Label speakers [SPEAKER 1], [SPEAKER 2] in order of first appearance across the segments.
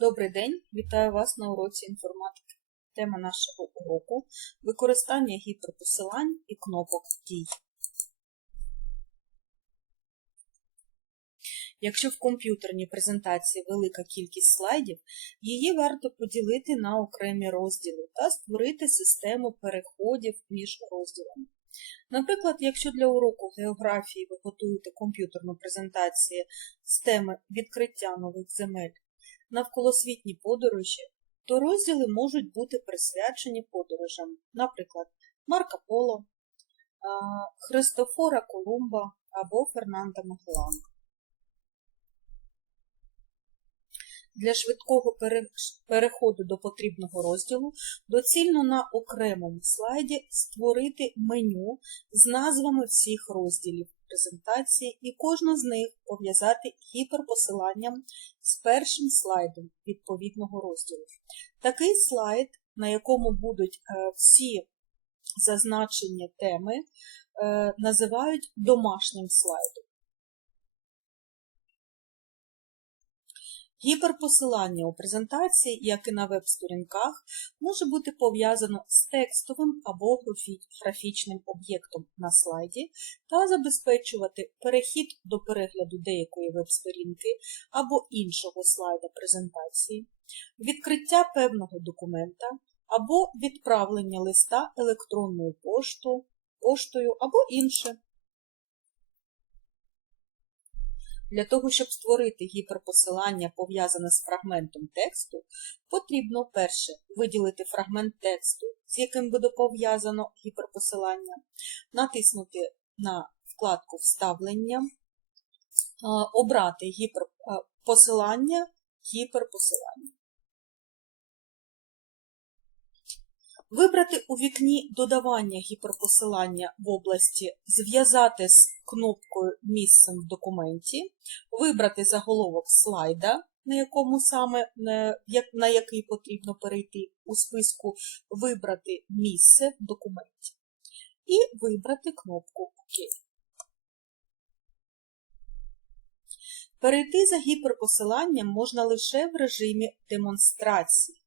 [SPEAKER 1] Добрий день, вітаю вас на уроці інформатики. Тема нашого уроку використання гіперпосилань і кнопок дій. Якщо в комп'ютерній презентації велика кількість слайдів, її варто поділити на окремі розділи та створити систему переходів між розділами. Наприклад, якщо для уроку географії ви готуєте комп'ютерну презентацію з теми відкриття нових земель навколосвітні подорожі, то розділи можуть бути присвячені подорожам, наприклад, Марка Поло, Христофора Колумба або Фернанда Магеллана. Для швидкого переходу до потрібного розділу доцільно на окремому слайді створити меню з назвами всіх розділів презентації і кожну з них пов'язати гіперпосиланням з першим слайдом відповідного розділу. Такий слайд, на якому будуть е, всі зазначені теми, е, називають домашнім слайдом. Гіперпосилання у презентації, як і на веб-сторінках, може бути пов'язано з текстовим або графічним об'єктом на слайді та забезпечувати перехід до перегляду деякої веб-сторінки або іншого слайда презентації, відкриття певного документа або відправлення листа електронною поштою, поштою або інше. Для того, щоб створити гіперпосилання, пов'язане з фрагментом тексту, потрібно перше виділити фрагмент тексту, з яким буде пов'язано гіперпосилання, натиснути на вкладку Вставлення, обрати гіперпосилання, гіперпосилання. Вибрати у вікні додавання гіперпосилання в області Зв'язати з кнопкою Місцем в документі, вибрати заголовок слайда, на якому саме на який потрібно перейти у списку Вибрати місце в документі і вибрати кнопку ОК. Перейти за гіперпосиланням можна лише в режимі демонстрації.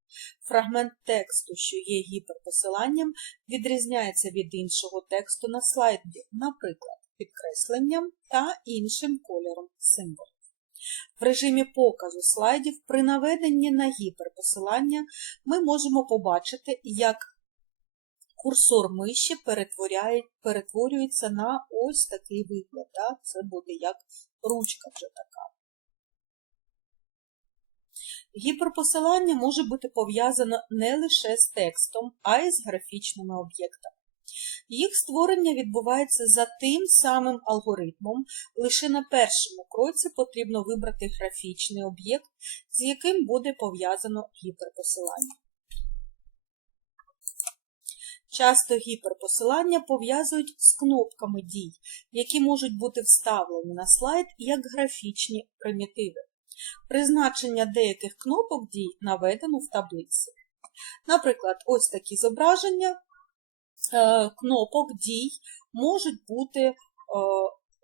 [SPEAKER 1] Фрагмент тексту, що є гіперпосиланням, відрізняється від іншого тексту на слайді, наприклад, підкресленням та іншим кольором символів. В режимі показу слайдів при наведенні на гіперпосилання ми можемо побачити, як курсор миші перетворюється на ось такий вигляд. Це буде як ручка вже Гіперпосилання може бути пов'язано не лише з текстом, а й з графічними об'єктами. Їх створення відбувається за тим самим алгоритмом, лише на першому кроці потрібно вибрати графічний об'єкт, з яким буде пов'язано гіперпосилання. Часто гіперпосилання пов'язують з кнопками дій, які можуть бути вставлені на слайд як графічні примітиви. Призначення деяких кнопок дій наведено в таблиці. Наприклад, ось такі зображення е, кнопок дій можуть бути е,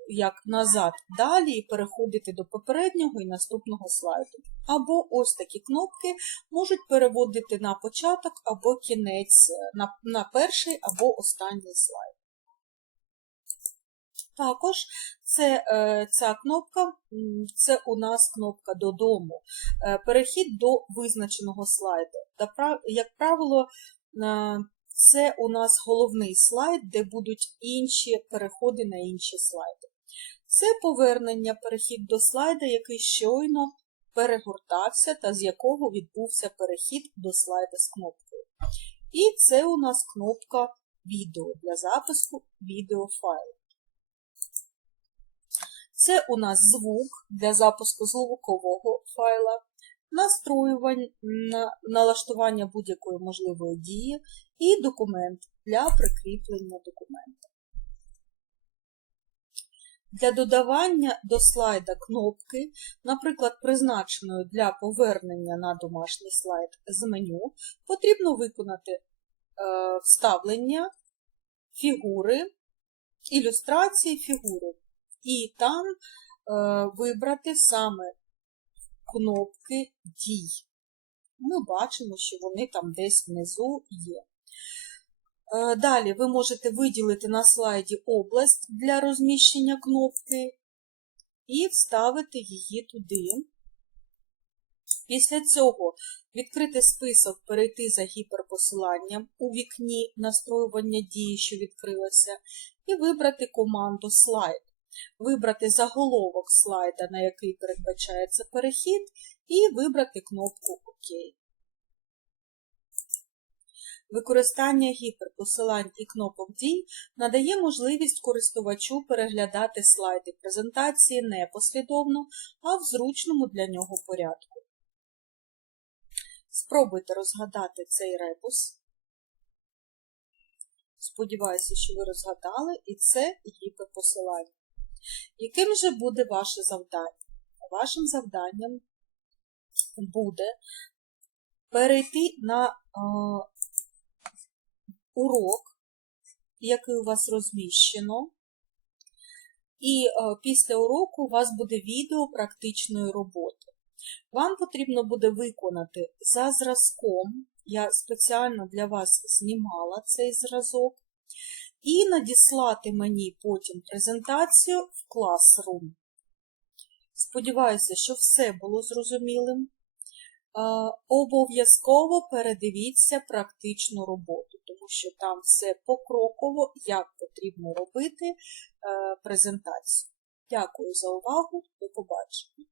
[SPEAKER 1] як назад далі і переходити до попереднього і наступного слайду. Або ось такі кнопки можуть переводити на початок або кінець, е, на, на перший або останній слайд. Також це, е, ця кнопка це у нас кнопка додому. Е, Перехід до визначеного слайду. Як правило, е, це у нас головний слайд, де будуть інші переходи на інші слайди. Це повернення, перехід до слайда, який щойно перегортався та з якого відбувся перехід до слайда з кнопкою. І це у нас кнопка відео для записку відеофайлу. Це у нас звук для запуску звукового файла, настроювань, на- налаштування будь-якої можливої дії і документ для прикріплення документа. Для додавання до слайда кнопки, наприклад, призначеної для повернення на домашній слайд з меню, потрібно виконати е, вставлення фігури, ілюстрації фігури і там е, вибрати саме кнопки дій. Ми бачимо, що вони там десь внизу є. Е, Далі ви можете виділити на слайді область для розміщення кнопки і вставити її туди. Після цього відкрити список, перейти за гіперпосиланням у вікні настроювання дії, що відкрилося, і вибрати команду слайд. Вибрати заголовок слайда, на який передбачається перехід, і вибрати кнопку ОК. Використання гіперпосилань і кнопок дій надає можливість користувачу переглядати слайди презентації не послідовно, а в зручному для нього порядку. Спробуйте розгадати цей ребус. Сподіваюся, що ви розгадали, і це гіперпосилання. Яким же буде ваше завдання? Вашим завданням буде перейти на е, урок, який у вас розміщено, і е, після уроку у вас буде відео практичної роботи. Вам потрібно буде виконати за зразком, я спеціально для вас знімала цей зразок, і надіслати мені потім презентацію в Classroom. Сподіваюся, що все було зрозумілим. Обов'язково передивіться практичну роботу, тому що там все покроково, як потрібно робити е, презентацію. Дякую за увагу, до побачення.